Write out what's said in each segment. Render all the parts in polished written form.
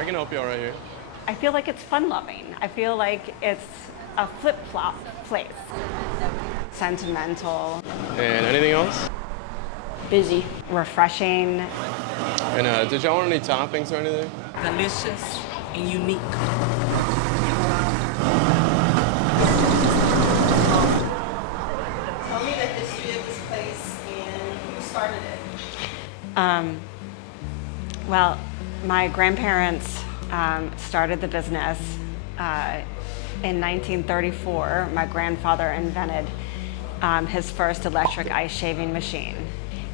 I can help you out right here. I feel like it's fun-loving. I feel like it's a flip-flop place. Sentimental. And anything else? Busy. Refreshing. And did y'all want any toppings or anything? Delicious and unique. Tell me the history of this place and who started it. Well, my grandparents started the business in 1934. My grandfather invented his first electric ice shaving machine.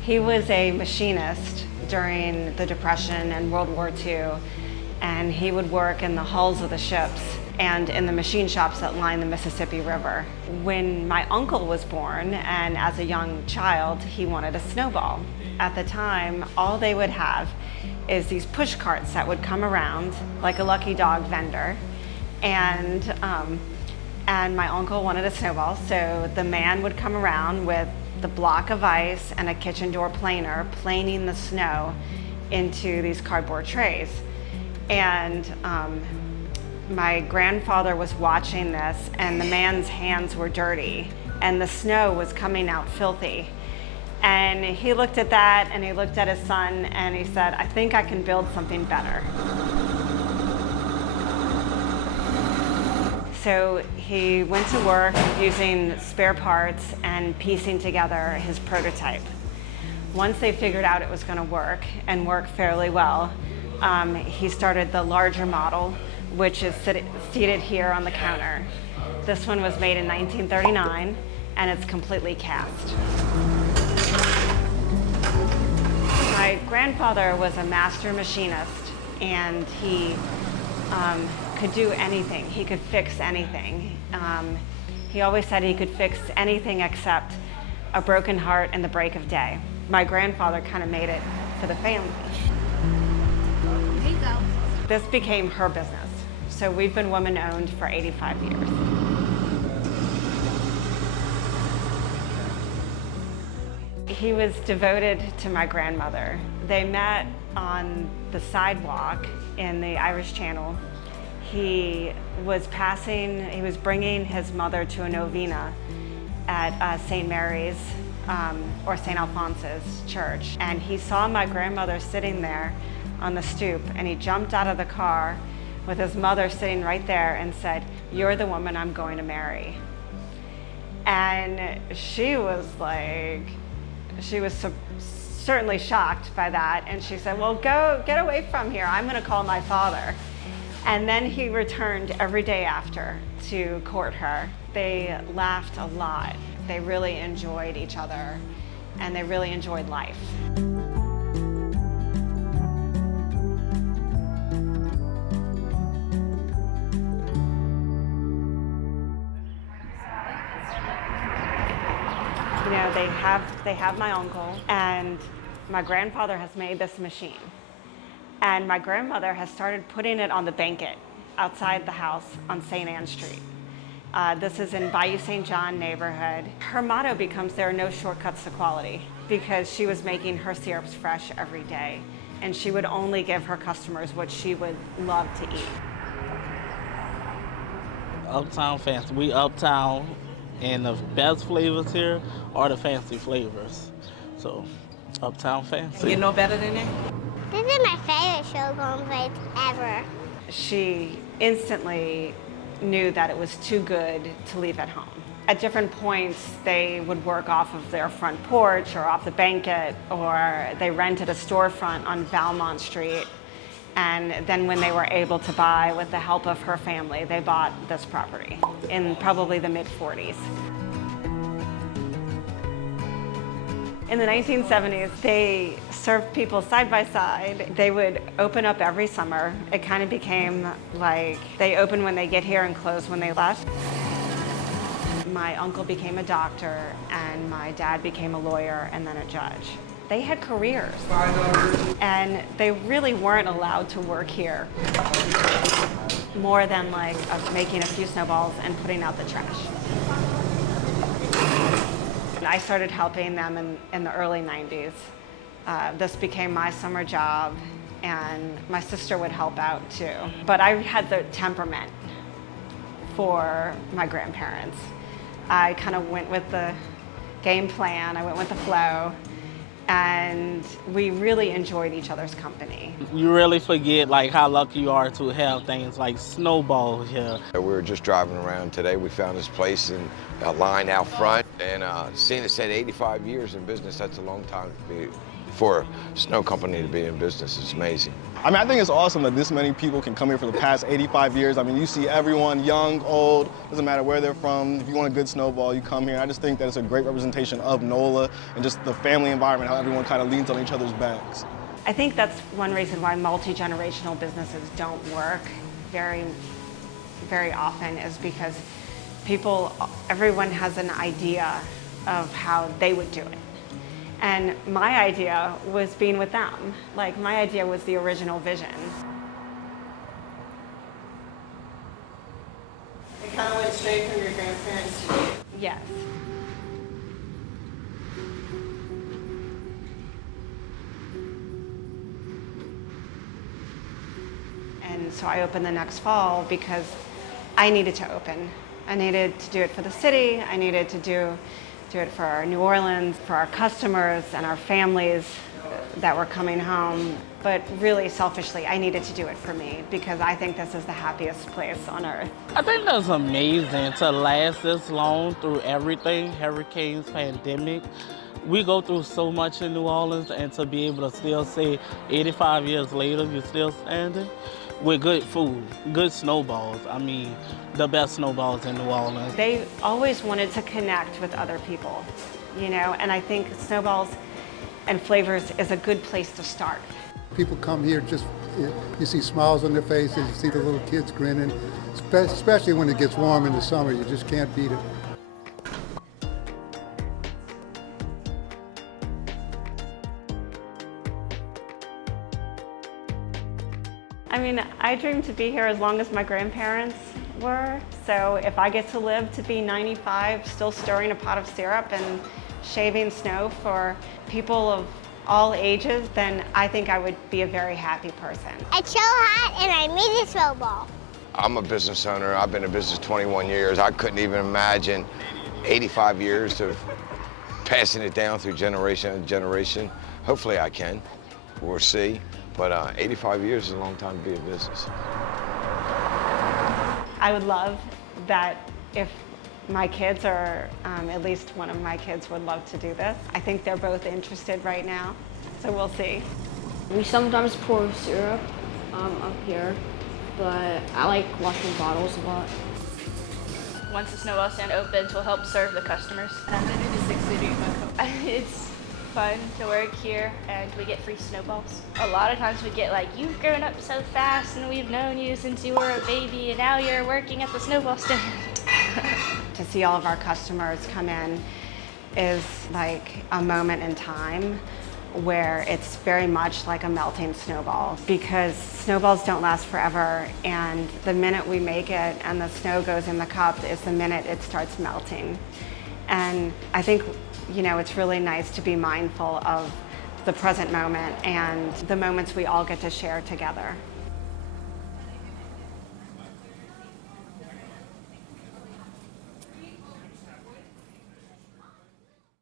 He was a machinist during the Depression and World War II, and he would work in the hulls of the ships and in the machine shops that line the Mississippi River. When my uncle was born, and as a young child, he wanted a snowball. At the time, all they would have is these push carts that would come around like a lucky dog vendor, and my uncle wanted a snowball, so the man would come around with the block of ice and a kitchen door planer, planing the snow into these cardboard trays. And my grandfather was watching this, and the man's hands were dirty, and the snow was coming out filthy. And he looked at that, and he looked at his son, and he said, I think I can build something better. So he went to work using spare parts and piecing together his prototype. Once they figured out it was going to work and work fairly well, he started the larger model, which is seated here on the counter. This one was made in 1939, and it's completely cast. My grandfather was a master machinist, and he could do anything. He could fix anything. He always said he could fix anything except a broken heart and the break of day. My grandfather kind of made it for the family. Here you go. This became her business. So we've been woman-owned for 85 years. He was devoted to my grandmother. They met on the sidewalk in the Irish Channel. He was bringing his mother to a novena at St. Mary's or St. Alphonsus Church. And he saw my grandmother sitting there on the stoop, and he jumped out of the car with his mother sitting right there and said, "You're the woman I'm going to marry." And she was certainly shocked by that, and she said, "Well, go get away from here. I'm going to call my father." And then he returned every day after to court her. They laughed a lot. They really enjoyed each other, and they really enjoyed life. You know, they have my uncle, and my grandfather has made this machine. And my grandmother has started putting it on the banquet outside the house on St. Anne Street. This is in Bayou St. John neighborhood. Her motto becomes, there are no shortcuts to quality, because she was making her syrups fresh every day, and she would only give her customers what she would love to eat. Uptown fancy. We uptown, and the best flavors here are the fancy flavors. So, uptown fancy. You know better than that? This is my favorite Shogun place ever. She instantly knew that it was too good to leave at home. At different points, they would work off of their front porch or off the banquet, or they rented a storefront on Valmont Street. And then when they were able to buy, with the help of her family, they bought this property in probably the mid-40s. In the 1970s, they served people side by side. They would open up every summer. It kind of became like they open when they get here and close when they left. My uncle became a doctor, and my dad became a lawyer and then a judge. They had careers, and they really weren't allowed to work here more than like making a few snowballs and putting out the trash. I started helping them in the early 90s. This became my summer job, and my sister would help out too. But I had the temperament for my grandparents. I kind of went with the game plan, I went with the flow, and we really enjoyed each other's company. You really forget like how lucky you are to have things like snowballs here. We were just driving around today. We found this place in a line out front, and seeing it said 85 years in business, that's a long time for a snow company to be in business. It's amazing. I mean, I think it's awesome that this many people can come here for the past 85 years. I mean, you see everyone, young, old, doesn't matter where they're from. If you want a good snowball, you come here. I just think that it's a great representation of NOLA and just the family environment, how everyone kind of leans on each other's backs. I think that's one reason why multi-generational businesses don't work very, very often, is because everyone has an idea of how they would do it. And my idea was being with them. Like, my idea was the original vision. It kind of went straight from your grandparents to you. Yes. And so I opened the next fall because I needed to open. I needed to do it for the city. I needed to do it for New Orleans, for our customers and our families that were coming home. But really, selfishly, I needed to do it for me because I think this is the happiest place on earth. I think that's amazing to last this long through everything, hurricanes, pandemic. We go through so much in New Orleans, and to be able to still say 85 years later, you're still standing with good food, good snowballs. I mean, the best snowballs in New Orleans. They always wanted to connect with other people, you know, and I think Snowbliz and Flavors is a good place to start. People come here, you see smiles on their faces, you see the little kids grinning, especially when it gets warm in the summer. You just can't beat it. I mean, I dream to be here as long as my grandparents were. So if I get to live to be 95, still stirring a pot of syrup and shaving snow for people of all ages, then I think I would be a very happy person. It's so hot and I made a snowball. I'm a business owner. I've been in business 21 years. I couldn't even imagine 85 years of passing it down through generation to generation. Hopefully I can. We'll see. But 85 years is a long time to be in business. I would love that if my kids, or at least one of my kids, would love to do this. I think they're both interested right now, so we'll see. We sometimes pour syrup up here, but I like washing bottles a lot. Once the snowball stand opens, we'll help serve the customers. I'm gonna do the 6 City It's fun to work here, and we get free snowballs. A lot of times we get like, you've grown up so fast and we've known you since you were a baby and now you're working at the snowball stand. To see all of our customers come in is like a moment in time where it's very much like a melting snowball, because snowballs don't last forever, and the minute we make it and the snow goes in the cup is the minute it starts melting. And I think, you know, it's really nice to be mindful of the present moment and the moments we all get to share together.